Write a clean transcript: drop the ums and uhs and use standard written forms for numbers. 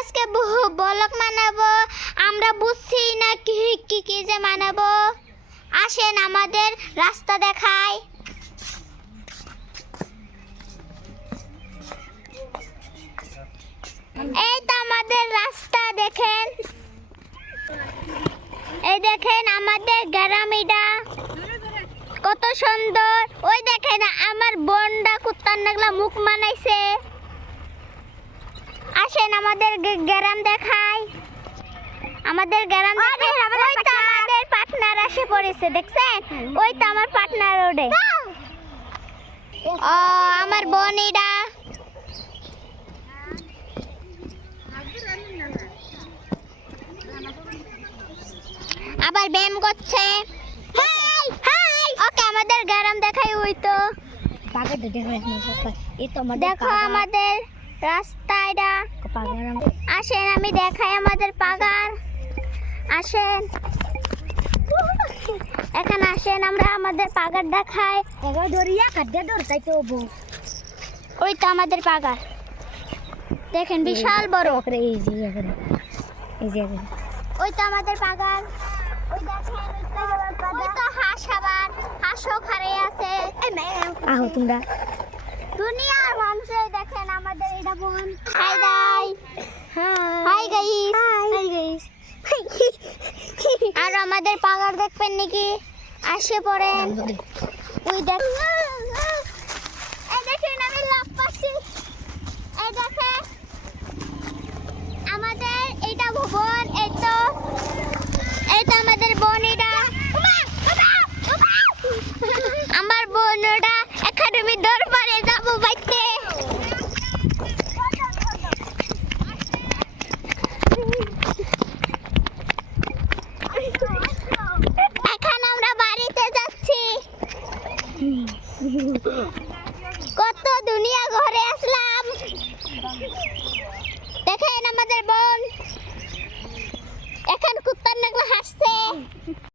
আজকে ব্লগ বানাবো। আমরা বুঝছি না কি কি কি যে বানাবো। আসেন আমাদের রাস্তা দেখাই। এই তো আমাদের রাস্তা দেখেন, এই দেখেন আমাদের গ্রামটা কত সুন্দর। ওই দেখেন আমার বোনটা কুত্তার নাগলা মুখ বানাইছে। আসেন আমাদের গ্রাম দেখাই, আমাদের গ্রাম দেখাই। ওই তো আমাদের পার্টনার এসে পড়েছে, দেখছেন? ওই তো আমার পার্টনার ওডে। ও আমার বোন এটা। আবার ব্যায়াম করছে। হাই হাই, ওকে আমাদের গ্রাম দেখাই। ওই তো পাগড় দেখো, এই তো আমাদের দেখো আমাদের রাস্তা এটা। আসেন আমি দেখাই আমাদের পাগার। আসেন এখানে আসেন, আমরা আমাদের পাগার দেখাই। এগো দরিয়া কাটে দর তাই তো বউ। ওই তো আমাদের পাগার দেখেন, বিশাল বড়। এই যে এখানে, এই যে এখানে। ওই তো আমাদের পাগার। ওই দেখেন ওই তো হাঁস, আবার হাঁসও খারে আছে। আহো তোমরা দুনিয়ার মানুষই দেখেন আমাদের এটা বোন। হাই দাই, হাই গাইস, হাই গাইস। আর আমাদের পাগার দেখবেন নাকি? আসে পড়েন। ওই দেখ, এই দেখেন আমি লাভ পাচ্ছি। এই দেখেন আমাদের এইটা ভুবন। এই তো আমাদের বোন এটা। আমার বোন ওটা একাডেমি দরবারে যাবো বাইতে। এখন আমরা বাড়িতে যাচ্ছি। কত দুনিয়া ঘরে আসলাম।